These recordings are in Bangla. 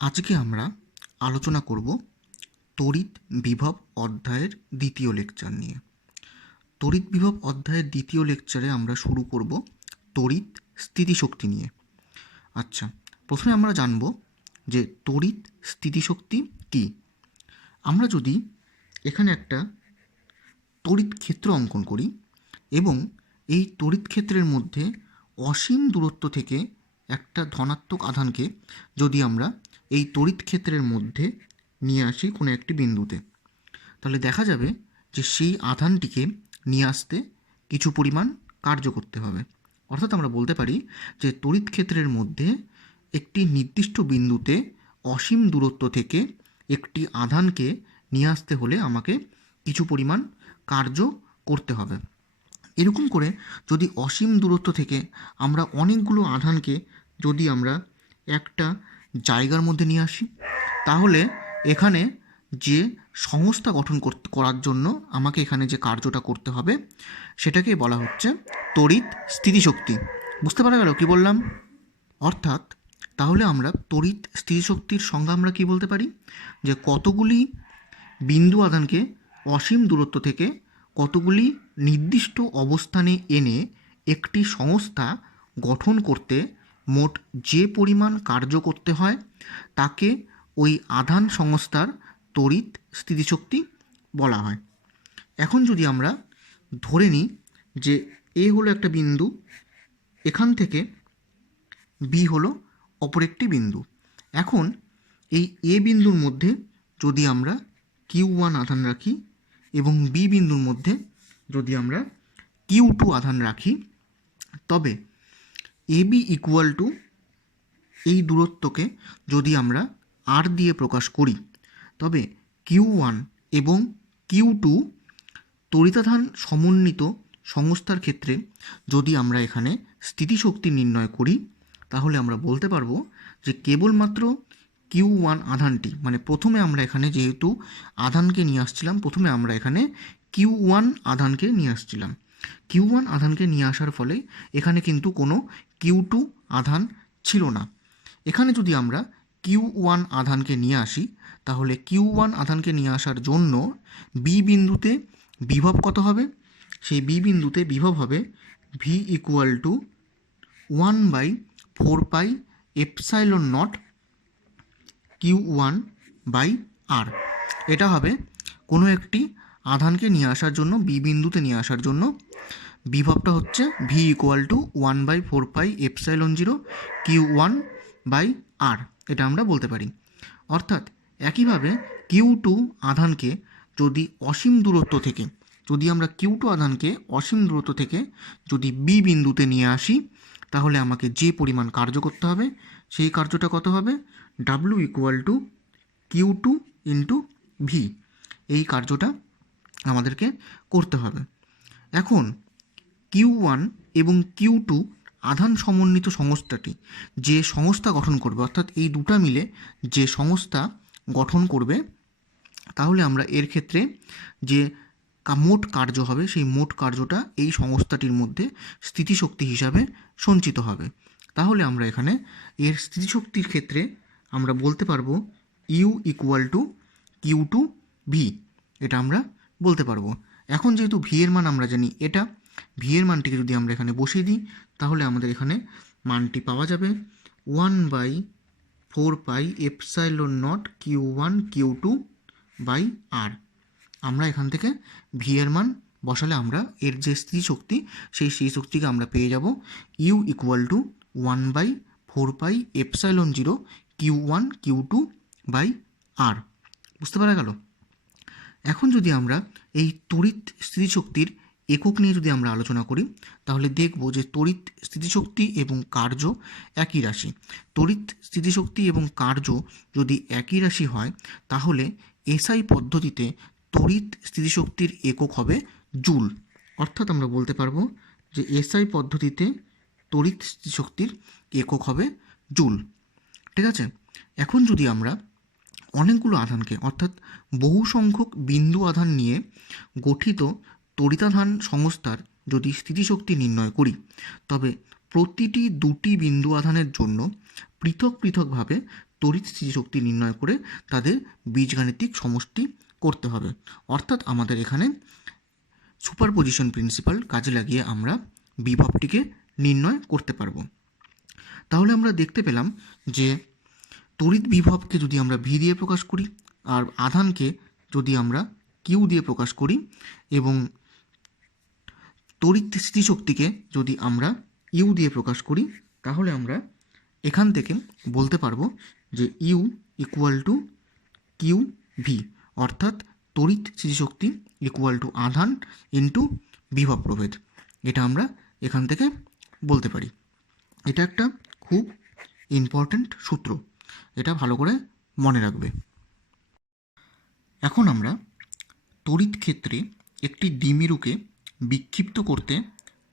আজকে আমরা আলোচনা করব তড়িৎ বিভব অধ্যায়ের দ্বিতীয় লেকচার নিয়ে। তড়িৎ বিভব অধ্যায়ের দ্বিতীয় লেকচারে আমরা শুরু করব তড়িৎ স্থিতিশক্তি নিয়ে। আচ্ছা, প্রথমে আমরা জানব যে তড়িৎ স্থিতিশক্তি কী। আমরা যদি এখানে একটা তড়িৎ ক্ষেত্র অঙ্কন করি এবং এই তড়িৎ ক্ষেত্রের মধ্যে অসীম দূরত্ব থেকে একটা ধনাত্মক আধানকে যদি আমরা এই তড়িৎ ক্ষেত্রের মধ্যে নিয়ে আসি কোনো একটি বিন্দুতে, তাহলে দেখা যাবে যে সেই আধানটিকে নিয়ে আসতে কিছু পরিমাণ কার্য করতে হবে। অর্থাৎ আমরা বলতে পারি যে তড়িৎ ক্ষেত্রের মধ্যে একটি নির্দিষ্ট বিন্দুতে অসীম দূরত্ব থেকে একটি আধানকে নিয়ে আসতে হলে আমাকে কিছু পরিমাণ কার্য করতে হবে। এরকম করে যদি অসীম দূরত্ব থেকে আমরা অনেকগুলো আধানকে যদি আমরা একটা জায়গার মধ্যে নিয়ে আসি, তাহলে এখানে যে সংস্থা গঠন করার জন্য আমাকে এখানে যে কার্যটা করতে হবে সেটাকে বলা হচ্ছে তড়িৎ স্থিতিশক্তি। বুঝতে পারা গেল কি বললাম? অর্থাৎ তাহলে আমরা তড়িৎ স্থিতিশক্তির সংজ্ঞা আমরা কী বলতে পারি, যে কতগুলি বিন্দু আধানকে অসীম দূরত্ব থেকে কতগুলি নির্দিষ্ট অবস্থানে এনে একটি সংস্থা গঠন করতে মোট যে পরিমাণ কার্য করতে হয় তাকে ওই আধান সংস্থার তড়িৎ স্থিতিশক্তি বলা হয়। এখন যদি আমরা ধরে নিই যে এ হলো একটা বিন্দু, এখান থেকে বি হলো অপর একটি বিন্দু। এখন এই এ বিন্দুর মধ্যে যদি আমরা Q1 আধান রাখি এবং বি বিন্দুর মধ্যে যদি আমরা Q2 আধান রাখি, তবে AB ইকুয়াল টু এই দূরত্বকে যদি আমরা R দিয়ে প্রকাশ করি, তবে Q1 এবং Q2 তড়িতাধান সমন্বিত সংস্থার ক্ষেত্রে যদি আমরা এখানে স্থিতিশক্তি নির্ণয় করি, তাহলে আমরা বলতে পারবো যে কেবলমাত্র Q1 আধানটি, মানে প্রথমে আমরা এখানে যেহেতু আধানকে নিয়ে আসছিলাম, প্রথমে আমরা এখানে Q1 আধানকে নিয়ে আসছিলাম। Q1 আধানকে নিয়ে আসার ফলে এখানে কিন্তু কোনো Q2 আধান ছিল না। এখানে যদি আমরা Q1 আধানকে নিয়ে আসি, তাহলে Q1 আধানকে নিয়ে আসার জন্য বি বিন্দুতে বিভব কত হবে? সেই বি বিন্দুতে বিভব হবে V ইকুয়াল টু 1/4πε0 Q1/R। এটা হবে কোনো একটি আধানকে নিয়ে আসার জন্য, বি বিন্দুতে নিয়ে আসার জন্য বিভবটা হচ্ছে V ইকুয়াল টু 1/4πε0 Q1/R, এটা আমরা বলতে পারি। অর্থাৎ একইভাবে Q2 আধানকে যদি অসীম দূরত্ব থেকে, যদি আমরা Q2 আধানকে অসীম দূরত্ব থেকে যদি বি বিন্দুতে নিয়ে আসি, তাহলে আমাকে যে পরিমাণ কার্য করতে হবে সেই কার্যটা কত হবে? W equal two Q2 into V, এই কার্যটা আমাদেরকে করতে হবে। এখন Q1 এবং Q2 আধান সমন্বিত সংস্থাটি যে সংস্থা গঠন করবে, অর্থাৎ এই দুটা মিলে যে সংস্থা গঠন করবে, তাহলে আমরা এর ক্ষেত্রে যে মোট কার্য হবে সেই মোট কার্যটা এই সংস্থাটির মধ্যে স্থিতিশক্তি হিসাবে সঞ্চিত হবে। তাহলে আমরা এখানে এর স্থিতিশক্তির ক্ষেত্রে আমরা বলতে পারবো U ইকুয়াল টু Q2V, এটা আমরা বলতে পারবো। এখন যেহেতু V এর মান আমরা জানি, এটা V এর মানটিকে যদি আমরা এখানে বসিয়ে দিই, তাহলে আমাদের এখানে মানটি পাওয়া যাবে 1/4πε0 Q1 Q2/R। আমরা এখান থেকে V এর মান বসালে আমরা এর যে স্থিতিশক্তি সেই স্থিতিশক্তিকে আমরা পেয়ে যাব U equal to 1/4πε0 Q1 Q2/R। বুঝতে পারা গেল? এখন যদি আমরা এই তড়িৎ স্থিতিশক্তির একক নিয়ে যদি আমরা আলোচনা করি, তাহলে দেখব যে তড়িৎ স্থিতিশক্তি এবং কার্য একই রাশি। তড়িৎ স্থিতিশক্তি এবং কার্য যদি একই রাশি হয়, তাহলে এসআই পদ্ধতিতে তড়িৎ স্থিতিশক্তির একক হবে জুল। অর্থাৎ আমরা বলতে পারবো যে এসআই পদ্ধতিতে তড়িৎ স্থিতিশক্তির একক হবে জুল। ঠিক আছে? এখন যদি আমরা অনেকগুলো আধানকে, অর্থাৎ বহু সংখ্যক বিন্দু আধান নিয়ে গঠিত তড়িতাধান সংস্থার যদি স্থিতিশক্তি নির্ণয় করি, তবে প্রতিটি দুটি বিন্দু আধানের জন্য পৃথক পৃথকভাবে তড়িৎ স্থিতিশক্তি নির্ণয় করে তাদের বীজগাণিতিক সমষ্টি করতে হবে। অর্থাৎ আমাদের এখানে সুপারপজিশন প্রিন্সিপাল কাজে লাগিয়ে আমরা বিভবটিকে নির্ণয় করতে পারবো। তাহলে আমরা দেখতে পেলাম যে তড়িৎ বিভবকে যদি আমরা ভি দিয়ে প্রকাশ করি, আর আধানকে যদি আমরা কিউ দিয়ে প্রকাশ করি, এবং তড়িৎ স্থিতিশক্তিকে যদি আমরা ইউ দিয়ে প্রকাশ করি, তাহলে আমরা এখান থেকে বলতে পারবো যে U equal to Q V, অর্থাৎ তড়িৎ স্থিতিশক্তি ইকুয়াল টু আধান ইন্টু বিভব প্রভেদ। এটা আমরা এখান থেকে বলতে পারি। এটা একটা খুব ইম্পর্ট্যান্ট সূত্র, এটা ভালো করে মনে রাখবে। এখন আমরা তড়িৎ ক্ষেত্রে একটি দ্বিমেরুকে বিক্ষিপ্ত করতে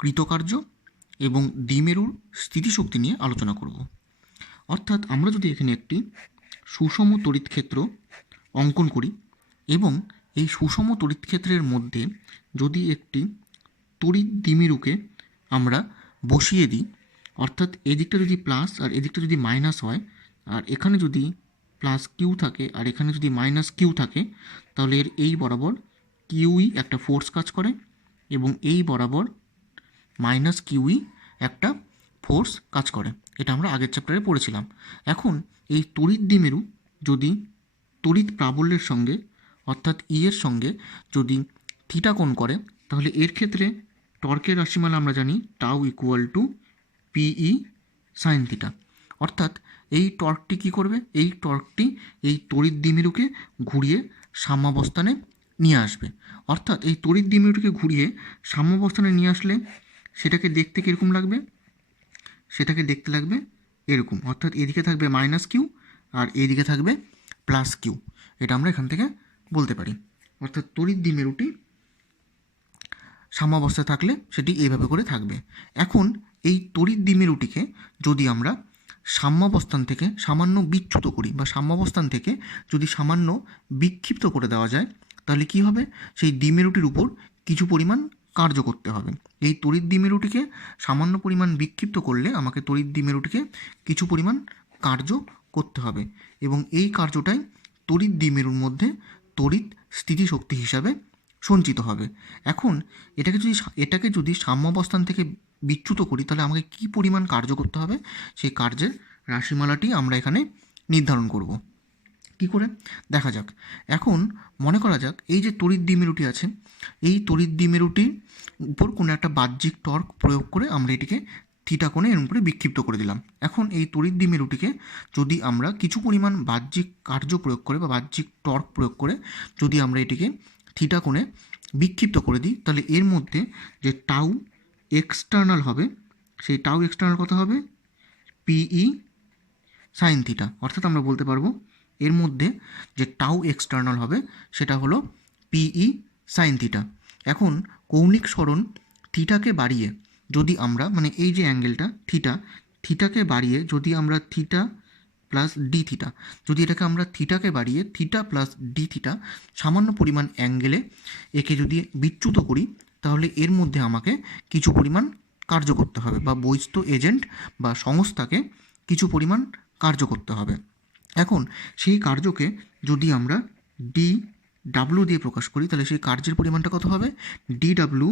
কৃতকার্য এবং দ্বিমেরুর স্থিতিশক্তি নিয়ে আলোচনা করব। অর্থাৎ আমরা যদি এখানে একটি সুষম তড়িৎ ক্ষেত্র অঙ্কন করি এবং এই সুষম তড়িৎ ক্ষেত্রের মধ্যে যদি একটি তড়িৎ দ্বিমেরুকে আমরা বসিয়ে দিই, অর্থাৎ এদিকটা যদি প্লাস আর এদিকটা যদি মাইনাস হয়, আর এখানে যদি প্লাস কিউ থাকে আর এখানে যদি মাইনাস কিউ থাকে, তাহলে এর এই বরাবর কিউই একটা ফোর্স কাজ করে এবং এই বরাবর মাইনাস কিউই একটা ফোর্স কাজ করে। এটা আমরা আগের চ্যাপ্টারে পড়েছিলাম। এখন এই তড়িৎ দ্বিমেরু যদি তড়িৎ প্রাবল্যের সঙ্গে অর্থাৎ ই এর সঙ্গে যদি থিটা কোণ করে, তাহলে এর ক্ষেত্রে টর্কের রাশিমালা আমরা জানি tau equal to PE sine theta. অর্থাৎ এই টর্কটি কী করবে? এই টর্কটি এই তড়িৎ দ্বিমেরুকে ঘুরিয়ে সাম্যাবস্থানে নিয়ে আসবে। অর্থাৎ এই তড়িৎ দ্বিমেরুটিকে ঘুরিয়ে সাম্যাবস্থানে নিয়ে আসলে সেটাকে দেখতে কীরকম লাগবে? সেটাকে দেখতে লাগবে এরকম। অর্থাৎ এদিকে থাকবে মাইনাস কিউ আর এদিকে থাকবে প্লাস কিউ। এটা আমরা এখান থেকে বলতে পারি। অর্থাৎ তড়িৎ দ্বিমেরুটি সাম্যাবস্থায় থাকলে সেটি এইভাবে করে থাকবে। এখন এই তড়িৎ দ্বিমেরুটিকে যদি আমরা সাম্যাবস্থান থেকে সামান্য বিচ্যুত করি বা সাম্যাবস্থান থেকে যদি সামান্য বিক্ষিপ্ত করে দেওয়া যায়, তাহলে কি হবে? সেই দ্বিমেরুটির উপর কিছু পরিমাণ কার্য করতে হবে। এই তড়িৎ দ্বিমেরুটিকে সামান্য পরিমাণ বিক্ষিপ্ত করলে আমাকে তড়িৎ দ্বিমেরুটিকে কিছু পরিমাণ কার্য করতে হবে এবং এই কার্যটাই তড়িৎ দ্বিমেরুর মধ্যে তড়িৎ স্থিতিশক্তি হিসাবে সঞ্চিত হবে। এখন এটাকে যদি সাম্যাবস্থান থেকে বিচ্যুত করি, তাহলে আমাকে কী পরিমাণ কার্য করতে হবে সেই কার্যের রাশিমালাটি আমরা এখানে নির্ধারণ করব। কি করে দেখা যাক। এখন মনে করা যাক এই যে তড়িৎ দ্বিমেরুটি আছে, এই তড়িৎ দ্বিমেরুটির উপর কোনো একটা বাহ্যিক টর্ক প্রয়োগ করে আমরা এটিকে থিটা কোণে এরকম করে বিক্ষিপ্ত করে দিলাম। এখন এই তড়িৎ দ্বিমেরুটিকে যদি আমরা কিছু পরিমাণ বাহ্যিক কার্য প্রয়োগ করে বা বাহ্যিক টর্ক প্রয়োগ করে যদি আমরা এটিকে থিটা কোণে বিক্ষিপ্ত করে দিই, তাহলে এর মধ্যে যে টাউ এক্সটার্নাল হবে সেই টাউ এক্সটার্নাল কত হবে? পিই সাইন থিটা। অর্থাৎ আমরা বলতে পারবো এর মধ্যে যে টাউ এক্সটার্নাল হবে সেটা হলো পিই সাইন থিটা। এখন কৌণিক সরণ থিটাকে বাড়িয়ে যদি আমরা মানে এই যে অ্যাঙ্গেলটা থিটাকে বাড়িয়ে যদি আমরা থিটা প্লাস ডি থিটা, যদি এটাকে আমরা থিটাকে বাড়িয়ে থিটা প্লাস ডি থিটা সামান্য পরিমাণ অ্যাঙ্গেলে একে যদি বিচ্যুত করি, তাহলে এর মধ্যে আমাকে কিছু পরিমাণ কার্য করতে হবে বা বহিস্থ এজেন্ট বা সংস্থাকে কিছু পরিমাণ কার্য করতে হবে। এখন সেই কার্যকে যদি আমরা ডি ডাব্লিউ দিয়ে প্রকাশ করি, তাহলে সেই কার্যের পরিমাণটা কত হবে? D W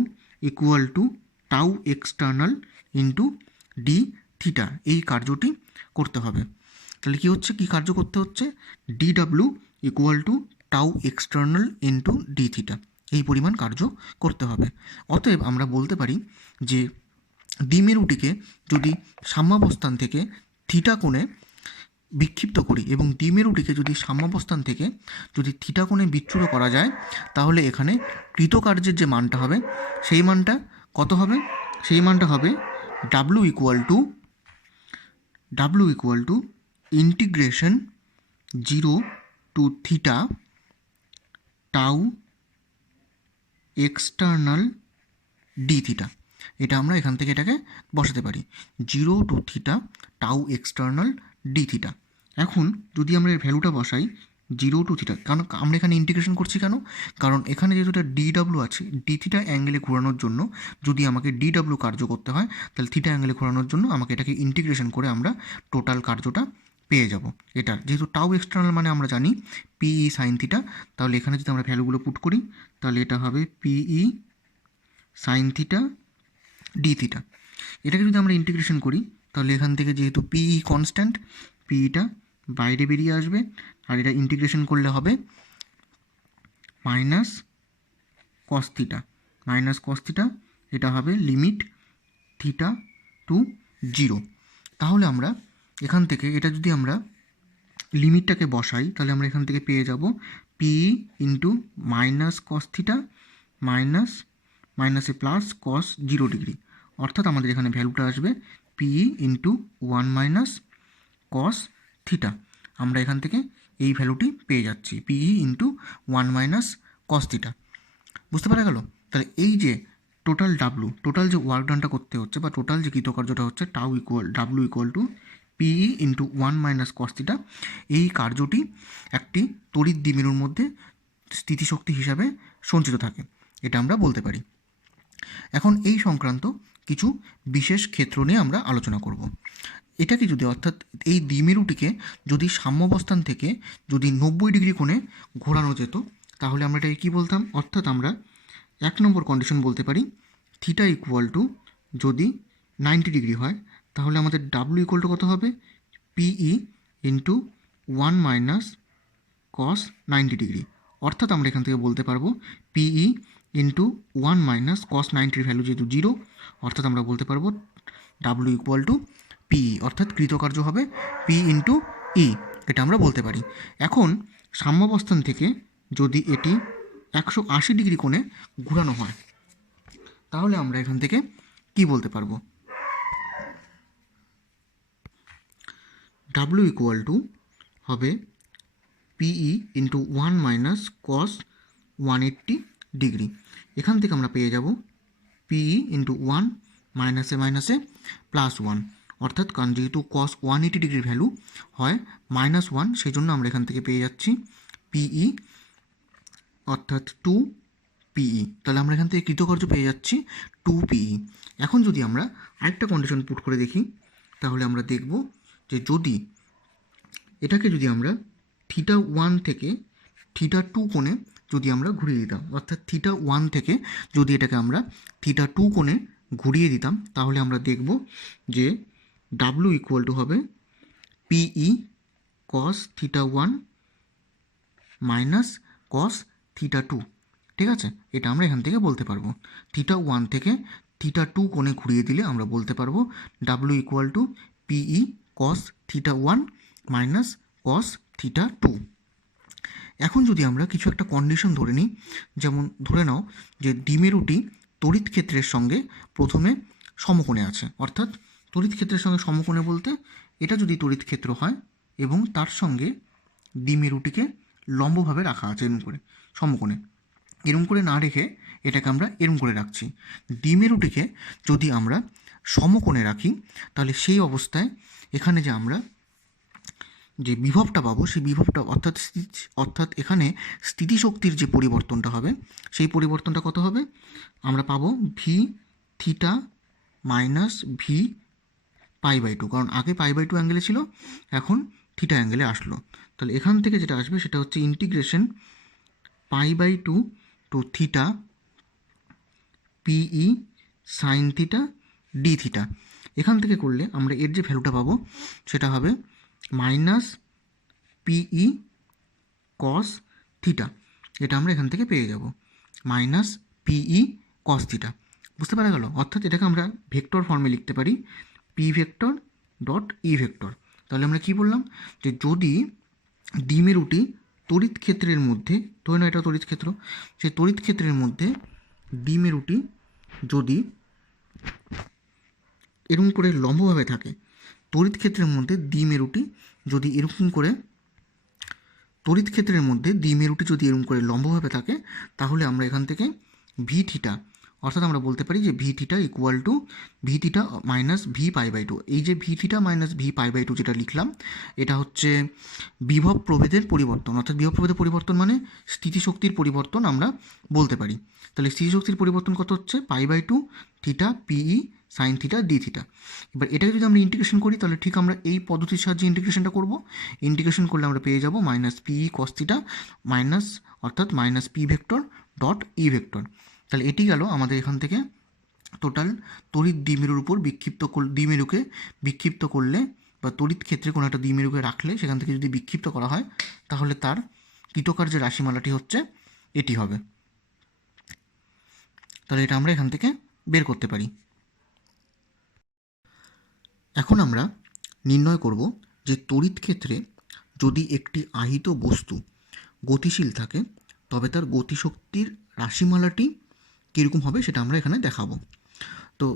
equal two tau external into D theta. এই কার্যটি করতে হবে। তাহলে কী হচ্ছে? কী কার্য করতে হচ্ছে? D W equal two tau external into D theta, এই পরিমাণ কার্য করতে হবে। অতএব আমরা বলতে পারি যে দ্বিমেরুটিকে যদি সাম্যাবস্থান থেকে থিটা কোণে বিক্ষিপ্ত করি এবং দ্বিমেরুটিকে যদি সাম্যাবস্থান থেকে যদি থিটা কোণে বিচ্যুত করা যায়, তাহলে এখানে কৃতকার্যের যে মানটা হবে সেই মানটা কত হবে? সেই মানটা হবে W equal to integration 0 to theta tau external d theta. এটা আমরা এখান থেকে এটাকে বসাতে পারি 0 to theta tau external d theta. এখন যদি আমরা এর ভ্যালুটা বসাই 0 টু থিটা, কারণ আমরা এখানে ইন্টিগ্রেশন করছি কেন? কারণ এখানে যেহেতু এটা ডি ডাব্লিউ আছে, ডি থিটা অ্যাঙ্গেলে ঘোরানোর জন্য যদি আমাকে ডি ডাব্লিউ কার্য করতে হয়, তাহলে থিটা অ্যাঙ্গেলে ঘোরানোর জন্য আমাকে এটাকে ইন্টিগ্রেশন করে আমরা টোটাল কার্যটা পেয়ে যাব। এটা যেহেতু টাউ এক্সটার্নাল মানে আমরা জানি পিই সাইন থিটা, তাহলে এখানে যদি আমরা ভ্যালুগুলো পুট করি তাহলে এটা হবে পিই সাইন থিটা ডি থিটা। এটাকে যদি আমরা ইন্টিগ্রেশন করি তাহলে এখান থেকে যেহেতু পিই কনস্ট্যান্ট, পিইটা বাইরে বেরিয়ে আসবে, আর এটা ইন্টিগ্রেশন করলে হবে minus cos theta, minus cos theta, এটা হবে লিমিট থিটা টু 0। তাহলে আমরা এখান থেকে এটা যদি আমরা লিমিটটাকে বসাই তাহলে আমরা এখান থেকে পেয়ে যাব PE into minus cos theta minus মাইনাসে প্লাস কস 0 ডিগ্রি, অর্থাৎ আমাদের এখানে ভ্যালুটা আসবে PE into 1 minus cos theta. আমরা এখান থেকে এই ভ্যালুটি পেয়ে যাচ্ছি PE into 1 minus cos theta. বুঝতে পারা গেল? তাহলে এই যে টোটাল যে ওয়ার্ক ডানটা করতে হচ্ছে বা টোটাল যে কৃতকার্যটা হচ্ছে W equal to PE into 1 minus cos theta, এই কার্যটি একটি তড়িৎ দ্বিমেরুর মধ্যে স্থিতিশক্তি হিসাবে সঞ্চিত থাকে, এটা আমরা বলতে পারি। এখন এই সংক্রান্ত কিছু বিশেষ ক্ষেত্র নিয়ে আমরা আলোচনা করব। এটাকে যদি অর্থাৎ এই দ্বিমেরুটিকে যদি সাম্যাবস্থান থেকে যদি 90 ডিগ্রি কোণে ঘোরানো যেত তাহলে আমরা এটাকে কী বলতাম? অর্থাৎ আমরা 1 নম্বর কন্ডিশন বলতে পারি থিটা ইকুয়াল টু যদি 90 ডিগ্রি হয় তাহলে আমাদের ডাব্লু ইকুয়াল টু কত হবে? পিই ইন্টু 1 মাইনাস কস 90 ডিগ্রি, অর্থাৎ আমরা এখান থেকে বলতে পারবো পিই ইন্টু 1 মাইনাস কস 90 ভ্যালু যেহেতু 0, অর্থাৎ আমরা বলতে পারবো ডাব্লু ইকুয়াল টু পিই, অর্থাৎ কৃতকার্য হবে পি ইন্টু ই, এটা আমরা বলতে পারি। এখন সাম্যাবস্থান থেকে যদি এটি 180 ডিগ্রি কোণে ঘোরানো হয় তাহলে আমরা এখান থেকে কি বলতে পারবো? ডাব্লু ইকুয়াল টু হবে পিই ইন্টু 1 মাইনাস কস 180 ডিগ্রি। এখান থেকে আমরা পেয়ে যাব পিই ইন্টু 1 মাইনাসে মাইনাসে প্লাস 1, অর্থাৎ কারণ যেহেতু কস 180 ডিগ্রির ভ্যালু হয় -1, সেই জন্য আমরা এখান থেকে পেয়ে যাচ্ছি পিই অর্থাৎ 2 পিই। তাহলে আমরা এখান থেকে কৃতকার্য পেয়ে যাচ্ছি 2 পিই। এখন যদি আমরা আরেকটা কন্ডিশন পুট করে দেখি তাহলে আমরা দেখব যে যদি এটাকে যদি আমরা থিটা 1 থেকে থিটা 2 কোণে যদি আমরা ঘুরিয়ে দিতাম, অর্থাৎ থিটা 1 থেকে যদি এটাকে আমরা থিটা 2 কোণে ঘুরিয়ে দিতাম তাহলে আমরা দেখব যে ডাব্লু ইকুয়াল টু হবে PE cos theta 1 minus cos theta 2। ঠিক আছে, এটা আমরা এখান থেকে বলতে পারবো থিটা 1 থেকে থিটা 2 কোণে ঘুরিয়ে দিলে আমরা বলতে পারবো W equal to PE cos theta 1 minus cos theta 2। এখন যদি আমরা কিছু একটা কন্ডিশন ধরে নিই, যেমন ধরে নাও যে দ্বিমেরুটি তড়িৎ ক্ষেত্রের সঙ্গে প্রথমে সমকোণে আছে, অর্থাৎ তড়িৎ ক্ষেত্রের সঙ্গে সমকোণে বলতে এটা যদি তড়িৎ ক্ষেত্র হয় এবং তার সঙ্গে দ্বিমেরুটিকে লম্বভাবে রাখা আছে এরম করে সমকোণে, এরম করে না রেখে এটাকে আমরা এরম করে রাখছি। দ্বিমেরুটিকে যদি আমরা সমকোণে রাখি তাহলে সেই অবস্থায় এখানে যে আমরা যে বিভবটা পাবো সেই বিভবটা অর্থাৎ এখানে স্থিতিশক্তির যে পরিবর্তনটা হবে সেই পরিবর্তনটা কত হবে? আমরা পাবো ভি থিটা মাইনাস ভি π/2, কারণ আগে π/2 অ্যাঙ্গেলে ছিল, এখন থিটা অ্যাঙ্গেলে আসলো। তাহলে এখান থেকে যেটা আসবে সেটা হচ্ছে integration π/2 to theta PE sine theta d theta. এখান থেকে করলে আমরা এর যে ভ্যালুটা পাবো সেটা হবে মাইনাস পিই কস থিটা, এটা আমরা এখান থেকে পেয়ে যাব মাইনাস পিই কস থিটা। বুঝতে পারা গেল? অর্থাৎ এটাকে আমরা ভেক্টর ফর্মে লিখতে পারি P vector dot E vector. তাহলে আমরা কি বললাম যে যদি দ্বিমেরুটি তড়িৎ ক্ষেত্রের মধ্যে, ধরে না এটা তড়িৎ ক্ষেত্র, সেই তড়িৎ ক্ষেত্রের মধ্যে দ্বিমেরুটি যদি এরকম করে লম্বভাবে থাকে, তড়িৎ ক্ষেত্রের মধ্যে দ্বিমেরুটি যদি এরকম করে তড়িৎ ক্ষেত্রের মধ্যে দ্বিমেরুটি যদি এরকম করে লম্বভাবে থাকে তাহলে আমরা এখান থেকে ভি থিটা অর্থাৎ আমরা বলতে পারি যে V theta equal to V theta minus V pi by two. এই যে V theta minus V pi by two যেটা লিখলাম, এটা হচ্ছে বিভব প্রভেদের পরিবর্তন। অর্থাৎ বিভব প্রভেদের পরিবর্তন মানে স্থিতিশক্তির পরিবর্তন আমরা বলতে পারি। তাহলে স্থিতিশক্তির পরিবর্তন কত হচ্ছে? Pi by two theta PE sine theta d theta. এবার এটাকে যদি আমরা ইন্টিগ্রেশন করি তাহলে ঠিক আমরা এই পদ্ধতির সাহায্যে ইন্টিগ্রেশনটা করব। ইন্টিগ্রেশন করলে আমরা পেয়ে যাব মাইনাস পিই কস থিটা মাইনাস অর্থাৎ minus P vector dot E vector. তাহলে এটি গেল আমাদের এখান থেকে টোটাল তড়িৎ দ্বিমেরুর উপর দ্বিমেরুকে বিক্ষিপ্ত করলে বা তড়িৎ ক্ষেত্রে কোনো একটা দ্বিমেরুকে রাখলে সেখান থেকে যদি বিক্ষিপ্ত করা হয় তাহলে তার কৃতকার্যের রাশিমালাটি হচ্ছে এটি হবে। তাহলে এটা আমরা এখান থেকে বের করতে পারি। এখন আমরা নির্ণয় করব যে তড়িৎ ক্ষেত্রে যদি একটি আহিত বস্তু গতিশীল থাকে তবে তার গতিশক্তির রাশিমালাটি কীরকম হবে সেটা আমরা এখানে দেখাবো। তো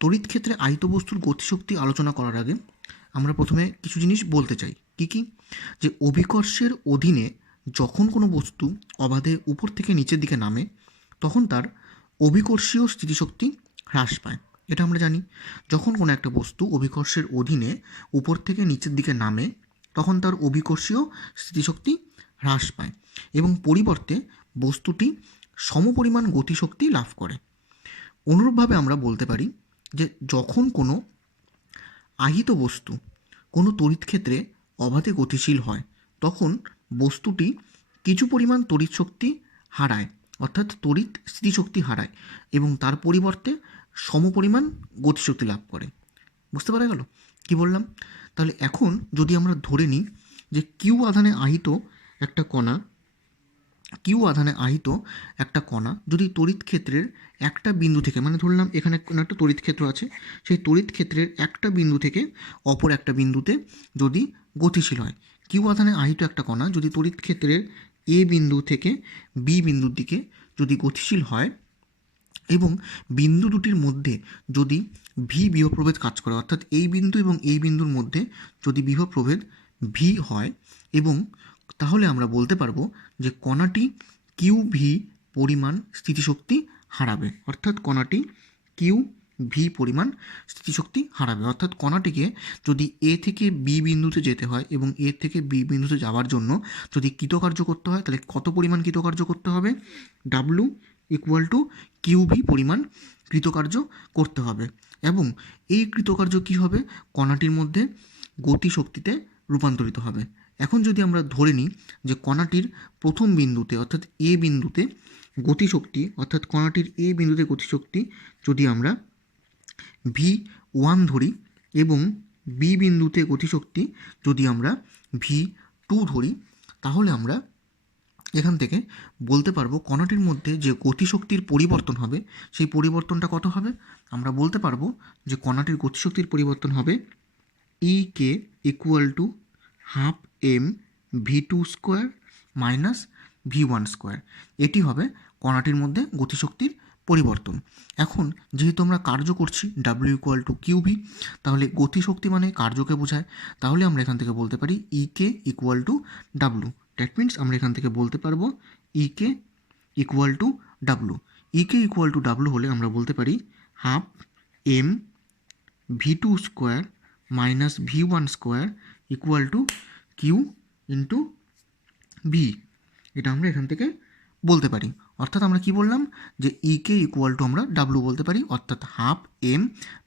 তড়িৎ ক্ষেত্রে আহিত বস্তুর গতিশক্তি আলোচনা করার আগে আমরা প্রথমে কিছু জিনিস বলতে চাই। কি কি? যে অভিকর্ষের অধীনে যখন কোনো বস্তু অবাধে উপর থেকে নিচের দিকে নামে তখন তার অভিকর্ষীয় স্থিতিশক্তি হ্রাস পায়। এটা আমরা জানি। যখন কোনো একটা বস্তু অভিকর্ষের অধীনে উপর থেকে নিচের দিকে নামে তখন তার অভিকর্ষীয় স্থিতিশক্তি হ্রাস পায় এবং পরিবর্তে বস্তুটি সমপরিমাণ গতিশক্তি লাভ করে। অনুরূপভাবে আমরা বলতে পারি যে যখন কোনো আহিত বস্তু কোনো তড়িৎ ক্ষেত্রে অবাধে গতিশীল হয় তখন বস্তুটি কিছু পরিমাণ তড়িৎ শক্তি হারায়, অর্থাৎ তড়িৎ স্থিতিশক্তি হারায় এবং তার পরিবর্তে সমপরিমাণ গতিশক্তি লাভ করে। বুঝতে পারা গেল কি বললাম? তাহলে এখন যদি আমরা ধরে নিই যে কিউ আধানে আহিত একটা কণা যদি তড়িৎ ক্ষেত্রের একটা বিন্দু থেকে, মানে ধরলাম এখানে কোনো একটা তড়িৎ ক্ষেত্র আছে, সেই তড়িৎ ক্ষেত্রের একটা বিন্দু থেকে অপর একটা বিন্দুতে যদি গতিশীল হয়, কিউ আধানে আহিত একটা কণা যদি তড়িৎ ক্ষেত্রের এ বিন্দু থেকে বি বিন্দুর দিকে যদি গতিশীল হয় এবং বিন্দু দুটির মধ্যে যদি ভি বিভব প্রভেদ কাজ করে, অর্থাৎ এই বিন্দু এবং এই বিন্দুর মধ্যে যদি বিভব প্রভেদ ভি হয় এবং তাহলে আমরা বলতে পারবো যে কণাটি কিউ ভি পরিমাণ স্থিতিশক্তি হারাবে। অর্থাৎ কণাটি কিউ ভি পরিমাণ স্থিতিশক্তি হারাবে। অর্থাৎ কণাটিকে যদি এ থেকে বি বিন্দুতে যেতে হয় এবং এ থেকে বি বিন্দুতে যাওয়ার জন্য যদি কৃতকার্য করতে হয় তাহলে কত পরিমাণ কৃতকার্য করতে হবে? W equal to Q V পরিমাণ কৃতকার্য করতে হবে এবং এই কৃতকার্য কী হবে? কণাটির মধ্যে গতিশক্তিতে রূপান্তরিত হবে। এখন যদি আমরা ধরে নিই যে কণাটির প্রথম বিন্দুতে অর্থাৎ এ বিন্দুতে গতিশক্তি, অর্থাৎ কণাটির এ বিন্দুতে গতিশক্তি যদি আমরা V1 ধরি এবং বি বিন্দুতে গতিশক্তি যদি আমরা V2 ধরি তাহলে আমরা এখান থেকে বলতে পারবো কণাটির মধ্যে যে গতিশক্তির পরিবর্তন হবে সেই পরিবর্তনটা কত হবে? আমরা বলতে পারবো যে কণাটির গতিশক্তির পরিবর্তন হবে EK equal to half M V2 square minus V1 square. এটি হবে কণাটির মধ্যে গতিশক্তির পরিবর্তন। এখন যেহেতু আমরা কার্য করছি W equal to Q V, তাহলে গতিশক্তি মানে কার্যকে বোঝায়, তাহলে আমরা এখান থেকে বলতে পারি EK equal to W। That means আমরা এখান থেকে বলতে পারবো EK equal to W। EK equal to W হলে আমরা বলতে পারি half M V2 square minus V1 square equal to Q into V. এটা আমরা এখান থেকে বলতে পারি। অর্থাৎ আমরা কি বললাম যে EK ইকুয়াল টু আমরা W বলতে পারি, অর্থাৎ half M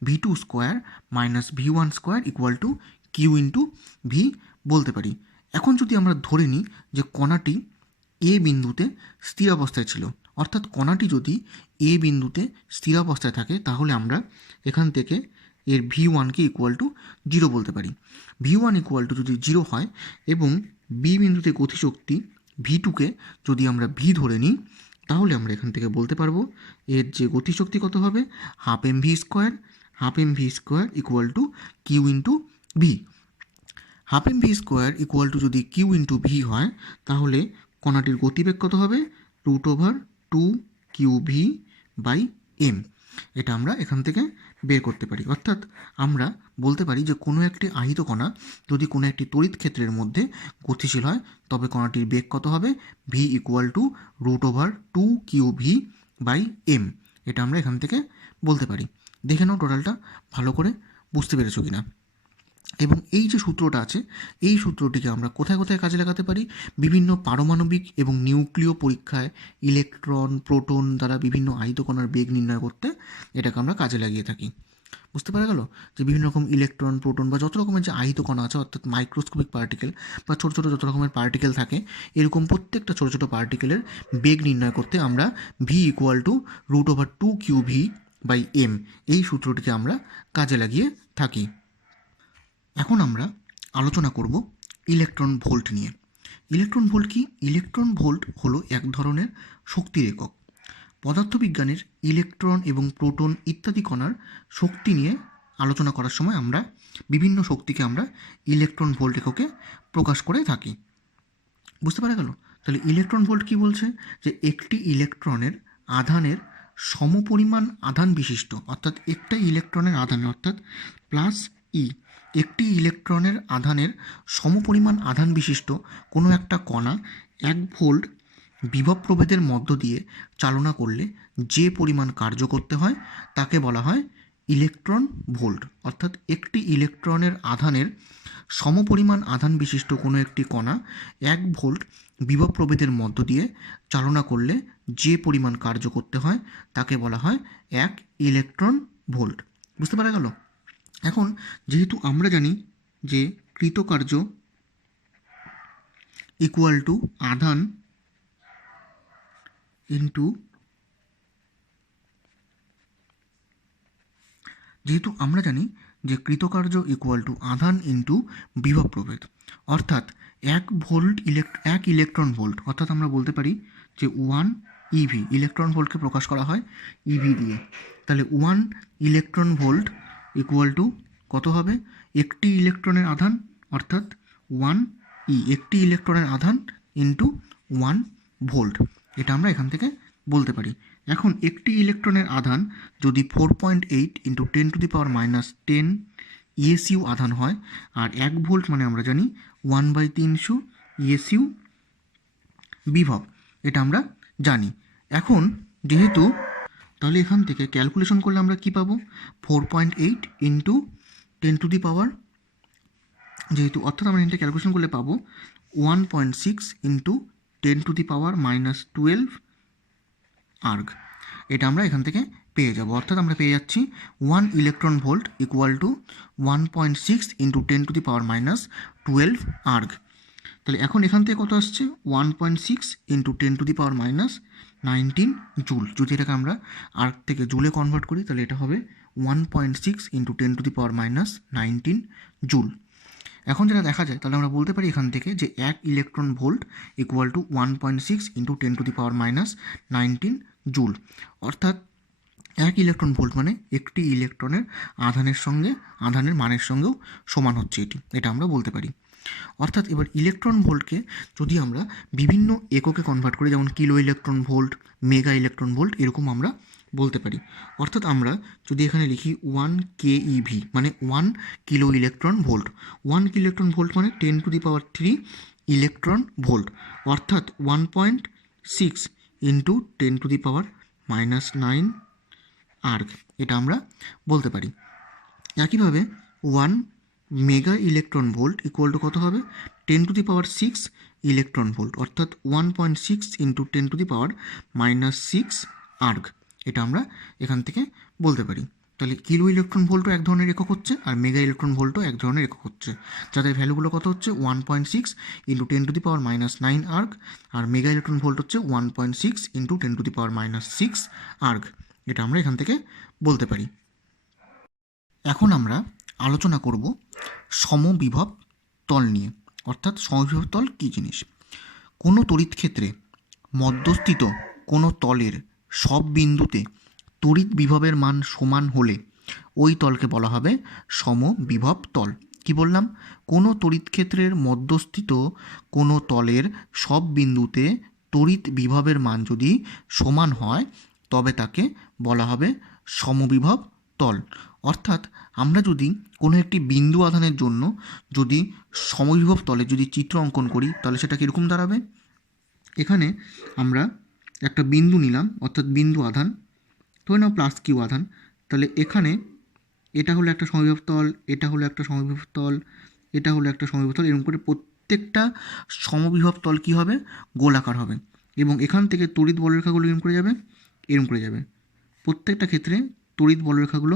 V2 square minus V1 square equal to Q into V বলতে পারি। এখন যদি আমরা ধরে নিই যে কণাটি এ বিন্দুতে স্থির অবস্থায় ছিল, অর্থাৎ কণাটি যদি এ বিন্দুতে স্থির অবস্থায় থাকে তাহলে আমরা এখান থেকে এর V1কে ইকুয়াল টু 0 বলতে পারি। V1 ইকুয়াল টু যদি 0 হয় এবং বি বিন্দুতে গতিশক্তি V2কে যদি আমরা ভি ধরে নিই তাহলে আমরা এখান থেকে বলতে পারবো এর যে গতিশক্তি কত হবে? Half M V square equal to Q into V. Half M V square equal to যদি কিউ ইন্টু ভি হয় তাহলে কণাটির গতিবেগ কত হবে? √2 কিউ ভি বাই এম। এটা আমরা এখান থেকে বের করতে পারি। অর্থাৎ আমরা বলতে পারি যে কোনো একটি আহিত কণা যদি কোনো একটি তড়িৎ ক্ষেত্রের মধ্যে গতিশীল হয় তবে কণাটির বেগ কত হবে? V equal to √2 Q V by M. এটা আমরা এখান থেকে বলতে পারি। দেখে নাও টোটালটা ভালো করে বুঝতে পেরেছো কিনা। এবং এই যে সূত্রটা আছে, এই সূত্রটিকে আমরা কোথায় কোথায় কাজে লাগাতে পারি? বিভিন্ন পারমাণবিক এবং নিউক্লিয় পরীক্ষায় ইলেকট্রন, প্রোটন দ্বারা বিভিন্ন আহিত কণার বেগ নির্ণয় করতে এটাকে আমরা কাজে লাগিয়ে থাকি। বুঝতে পারা গেল যে বিভিন্ন রকম ইলেকট্রন, প্রোটন বা যত রকমের যে আহিত কণা আছে, অর্থাৎ মাইক্রোস্কোপিক পার্টিকেল বা ছোটো ছোটো যত রকমের পার্টিকেল থাকে, এরকম প্রত্যেকটা ছোটো ছোটো পার্টিকেলের বেগ নির্ণয় করতে আমরা v=2qv/m এই সূত্রটিকে আমরা কাজে লাগিয়ে থাকি। এখন আমরা আলোচনা করব ইলেকট্রন ভোল্ট নিয়ে। ইলেকট্রন ভোল্ট কি? ইলেকট্রন ভোল্ট হলো এক ধরনের শক্তির একক। পদার্থবিজ্ঞানের ইলেকট্রন এবং প্রোটন ইত্যাদি কণার শক্তি নিয়ে আলোচনা করার সময় আমরা বিভিন্ন শক্তিকে আমরা ইলেকট্রন ভোল্ট এককে প্রকাশ করে থাকি। বুঝতে পারা গেল? তাহলে ইলেকট্রন ভোল্ট কি বলছে? যে একটি ইলেকট্রনের আধানের সমপরিমাণ আধান বিশিষ্ট, অর্থাৎ একটা ইলেকট্রনের আধানের, অর্থাৎ প্লাস ই, একটি ইলেকট্রনের আধানের সমপরিমাণ আধান বিশিষ্ট কোনো একটা কণা 1 ভোল্ট বিভব প্রভেদের মধ্য দিয়ে চালনা করলে যে পরিমাণ কার্য করতে হয় তাকে বলা হয় ইলেকট্রন ভোল্ট। অর্থাৎ একটি ইলেকট্রনের আধানের সমপরিমাণ আধান বিশিষ্ট কোনো একটি কণা 1 ভোল্ট বিভব প্রভেদের মধ্য দিয়ে চালনা করলে যে পরিমাণ কার্য করতে হয় তাকে বলা হয় 1 ইলেকট্রন ভোল্ট। বুঝতে পারা গেল? এখন যেহেতু আমরা জানি যে কৃতকার্য ইকুয়াল টু আধান ইন্টু, যেহেতু আমরা জানি যে কৃতকার্য ইকুয়াল টু আধান ইন্টু বিভব প্রভেদ, অর্থাৎ 1 ভোল্ট 1 ইলেকট্রন ভোল্ট, অর্থাৎ আমরা বলতে পারি যে 1 ইভি, ইলেকট্রন ভোল্টকে প্রকাশ করা হয় ইভি দিয়ে। তাহলে 1 ইলেকট্রন ভোল্ট ইকুয়াল টু কত হবে? একটি ইলেকট্রনের আধান, অর্থাৎ 1 ই, একটি ইলেকট্রনের আধান ইন্টু 1 ভোল্ট, এটা আমরা এখান থেকে বলতে পারি। এখন একটি ইলেকট্রনের আধান যদি 4.8 ইন্টু 10⁻⁻10 ইএসইউ আধান হয়, আর 1 ভোল্ট মানে আমরা জানি 1/300 ইএসইউ বিভব, এটা আমরা জানি। এখন যেহেতু, তাহলে এখান থেকে ক্যালকুলেশন করলে আমরা কি পাবো? 4.8 ইন্টু 10⁻, যেহেতু অর্থাৎ আমরা এটা ক্যালকুলেশন করলে পাবো 1.6 ইন্টু 10⁻⁻12 আর্গ, এটা আমরা এখান থেকে পেয়ে যাব। অর্থাৎ আমরা পেয়ে যাচ্ছি 1 electron volt equal to 1.6 into 10⁻12 erg. তাহলে এখন এখান থেকে কত আসছে? 1.6 ইন্টু 10⁻19 জুল। যদি এটাকে আমরা আর্গ থেকে জুলে কনভার্ট করি তাহলে এটা হবে 1.6 ইন্টু 10⁻19 জুল। এখন যেটা দেখা যায়, তাহলে আমরা বলতে পারি এখান থেকে যে 1 electron volt equal to 1.6 into 10⁻19 joule, অর্থাৎ 1 ইলেকট্রন ভোল্ট মানে একটি ইলেকট্রনের আধানের সঙ্গে আধানের মানের সঙ্গেও সমান হচ্ছে এটি, এটা আমরা বলতে পারি। অর্থাৎ এবার ইলেকট্রন ভোল্টকে যদি আমরা বিভিন্ন এককে কনভার্ট করি, যেমন kilo electron volt, mega electron volt, এরকম আমরা বলতে পারি। অর্থাৎ আমরা যদি এখানে লিখি 1 কেইভি মানে 1 kilo electron volt, 1 kilo electron volt মানে 10⁻³ ইলেকট্রন ভোল্ট, অর্থাৎ 1.6 ইন্টু 10⁻⁻9 আর্গ, এটা আমরা বলতে পারি। একইভাবে 1 mega electron volt equal to কত হবে? 10⁻6 ইলেকট্রন ভোল্ট, অর্থাৎ 1.6 ইন্টু 10⁻⁻6 আর্গ, এটা আমরা এখান থেকে বলতে পারি। তাহলে কিলো ইলেকট্রন ভোল্টও এক ধরনের একক হচ্ছে, আর মেগা ইলেকট্রন ভোল্টও এক ধরনের একক হচ্ছে, যাদের ভ্যালুগুলো কত হচ্ছে? 1.6 ইন্টু 10⁻⁻9 আর্গ, আর মেগা ইলেকট্রন ভোল্ট হচ্ছে 1.6 ইন্টু 10⁻6 আর্গ, এটা আমরা এখান থেকে বলতে পারি। এখন আমরা আলোচনা করব সমবিভব তল নিয়ে, অর্থাৎ সমবিভব তল কী জিনিস। কোনো তড়িৎ ক্ষেত্রে মধ্যস্থিত কোনো তলের সব বিন্দুতে তড়িৎ বিভবের মান সমান হলে ওই তলকে বলা হবে সমবিভব তল। কি বললাম? কোনো তড়িৎ ক্ষেত্রের মধ্যস্থিত কোনো তলের সব বিন্দুতে তড়িৎ বিভবের মান যদি সমান হয় তবে তাকে বলা হবে সমবিভব তল। অর্থাৎ আমরা যদি কোনো একটি বিন্দু আধানের জন্য যদি সমবিভব তলে যদি চিত্র অঙ্কন করি তাহলে সেটা কীরকম দাঁড়াবে? এখানে আমরা একটা বিন্দু নিলাম, অর্থাৎ বিন্দু আধান, ধরে নাও প্লাস কিউ আধান, তাহলে এখানে এটা হলো একটা সমবিভব তল, এটা হলো একটা সমবিভব তল, এটা হলো একটা সমবিভব তল, এরকম করে প্রত্যেকটা সমবিভব তল কী হবে, গোলাকার হবে। এবং এখান থেকে তড়িৎ বলরেখাগুলো এরকম করে যাবে, এরকম করে যাবে। প্রত্যেকটা ক্ষেত্রে তড়িৎ বলরেখাগুলো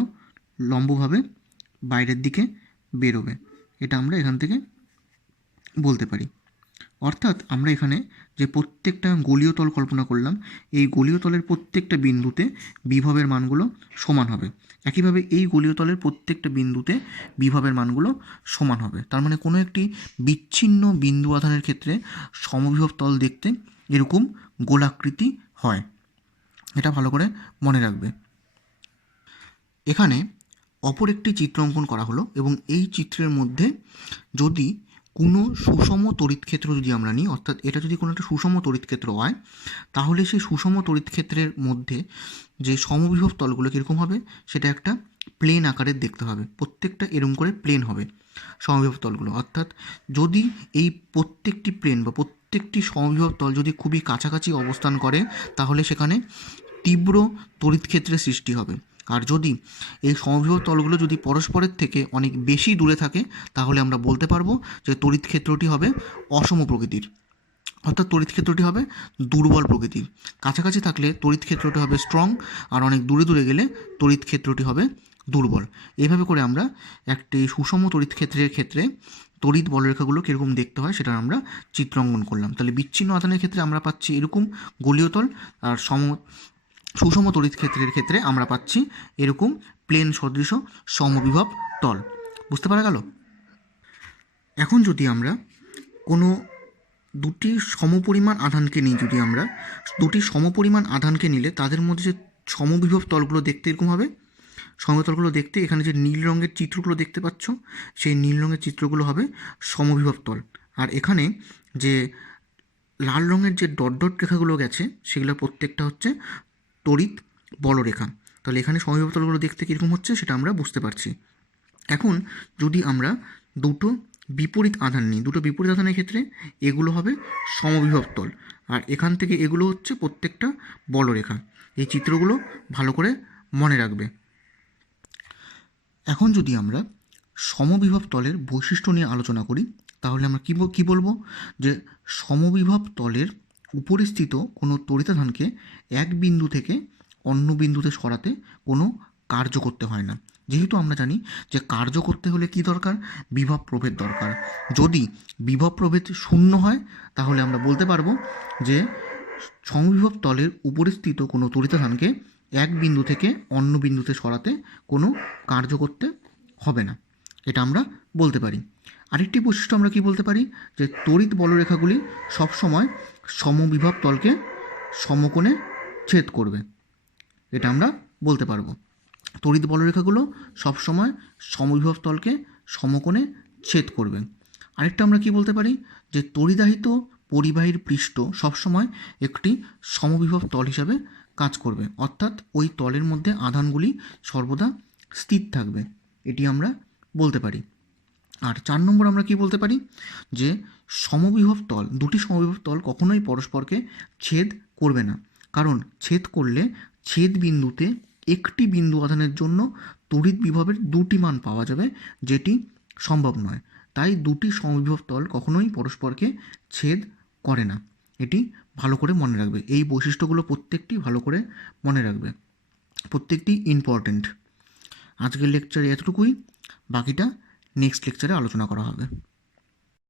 লম্বভাবে বাইরের দিকে বেরোবে। এটা আমরা এখান থেকে বলতে পারি। অর্থাৎ আমরা এখানে যে প্রত্যেকটা গোলীয় তল কল্পনা করলাম, এই গোলীয় তলের প্রত্যেকটা বিন্দুতে বিভবের মানগুলো সমান হবে। একইভাবে এই গোলীয় তলের প্রত্যেকটা বিন্দুতে বিভবের মানগুলো সমান হবে। তার মানে কোনো একটি বিচ্ছিন্ন বিন্দু আধানের ক্ষেত্রে সমবিভব তল দেখতে এরকম গোলাকৃতি হয়। এটা ভালো করে মনে রাখবে। এখানে অপর একটি চিত্র অঙ্কন করা হলো এবং এই চিত্রের মধ্যে যদি কোনো সুষম তড়িৎ ক্ষেত্র যদি আমরা নিই, অর্থাৎ এটা যদি কোনো একটা সুষম তড়িৎ ক্ষেত্র হয়, তাহলে সেই সুষম তড়িৎ ক্ষেত্রের মধ্যে যে সমবিভব তলগুলো কীরকম হবে, সেটা একটা প্লেন আকারের দেখতে হবে। প্রত্যেকটা এরকম করে প্লেন হবে সমবিভব তলগুলো। অর্থাৎ যদি এই প্রত্যেকটি প্লেন বা প্রত্যেকটি সমবিভব তল যদি খুবই কাছাকাছি অবস্থান করে, তাহলে সেখানে তীব্র তড়িৎ ক্ষেত্রের সৃষ্টি হবে। আর যদি এই সমবিভব তলগুলো যদি পরস্পরের থেকে অনেক বেশি দূরে থাকে, তাহলে আমরা বলতে পারবো যে তড়িৎ ক্ষেত্রটি হবে অসম প্রকৃতির, অর্থাৎ তড়িৎ ক্ষেত্রটি হবে দুর্বল প্রকৃতির। কাছাকাছি থাকলে তড়িৎ ক্ষেত্রটি হবে স্ট্রং, আর অনেক দূরে দূরে গেলে তড়িৎ ক্ষেত্রটি হবে দুর্বল। এভাবে করে আমরা একটি সুষম তড়িৎ ক্ষেত্রের ক্ষেত্রে তড়িৎ বলরেখাগুলো কীরকম দেখতে হয় সেটা আমরা চিত্রাঙ্কন করলাম। তাহলে বিচ্ছিন্ন আধানের ক্ষেত্রে আমরা পাচ্ছি এরকম গোলীয় তল, আর সুষম তড়িৎ ক্ষেত্রের ক্ষেত্রে আমরা পাচ্ছি এরকম প্লেন সদৃশ সমবিভব তল। বুঝতে পারা গেল? এখন যদি আমরা কোনো দুটি সমপরিমাণ আধানকে নিই, যদি আমরা দুটি সমপরিমাণ আধানকে নিলে তাদের মধ্যে যে সমবিভব তলগুলো দেখতে এরকম হবে। সমবিভব তলগুলো দেখতে এখানে যে নীল রঙের চিত্রগুলো দেখতে পাচ্ছ, সেই নীল রঙের চিত্রগুলো হবে সমবিভব তল। আর এখানে যে লাল রঙের যে ডট ডট রেখাগুলো গেছে, সেগুলো প্রত্যেকটা হচ্ছে তড়িৎ বলরেখা। তাহলে এখানে সমবিভব তলগুলো দেখতে কীরকম হচ্ছে সেটা আমরা বুঝতে পারছি। এখন যদি আমরা দুটো বিপরীত আধান নিই, দুটো বিপরীত আধানের ক্ষেত্রে এগুলো হবে সমবিভব তল, আর এখান থেকে এগুলো হচ্ছে প্রত্যেকটা বলরেখা। এই চিত্রগুলো ভালো করে মনে রাখবে। এখন যদি আমরা সমবিভব তলের বৈশিষ্ট্য নিয়ে আলোচনা করি, তাহলে আমরা কী বলবো, যে সমবিভব তলের উপরে স্থিত কোনো তড়িতাধানকে এক বিন্দু থেকে অন্য বিন্দুতে সরাতে কোনো কার্য করতে হয় না। যেহেতু আমরা জানি যে কার্য করতে হলে কি দরকার, বিভব প্রভেদ দরকার। যদি বিভব প্রভেদ শূন্য হয়, তাহলে আমরা বলতে পারবো যে সমবিভব তলের উপরে স্থিত কোনো তড়িতাধানকে এক বিন্দু থেকে অন্য বিন্দুতে সরাতে কোনো কার্য করতে হবে না, এটা আমরা বলতে পারি। আরেকটি বৈশিষ্ট্য আমরা কি বলতে পারি, যে তড়িৎ বলরেখাগুলি সবসময় সমবিভব তলকে সমকোণে ছেদ করবে, এটা আমরা বলতে পারবো। তড়িৎ বলরেখাগুলো সবসময় সমবিভব তলকে সমকোণে ছেদ করবে। আরেকটা আমরা কি বলতে পারি, যে তড়িদাহিত পরিবাহীর পৃষ্ঠ সবসময় একটি সমবিভব তল হিসাবে কাজ করবে, অর্থাৎ ওই তলের মধ্যে আধানগুলি সর্বদা স্থির থাকবে, এটি আমরা বলতে পারি। আর 4 নম্বর আমরা কি বলতে পারি, যে সমবিভব তল, দুটি সমবিভব তল কখনোই পরস্পরকে ছেদ করবে না, কারণ ছেদ করলে ছেদ বিন্দুতে একটি বিন্দু আধানের জন্য তড়িৎ বিভবের দুটি মান পাওয়া যাবে, যেটি সম্ভব নয়। তাই দুটি সমবিভব তল কখনোই পরস্পরকে ছেদ করে না, এটি ভালো করে মনে রাখবে। এই বৈশিষ্ট্যগুলো প্রত্যেকটি ভালো করে মনে রাখবে, প্রত্যেকটি ইম্পর্ট্যান্ট। আজকের লেকচারে এতটুকুই, বাকিটা নেক্সট লেকচারে আলোচনা করা হবে।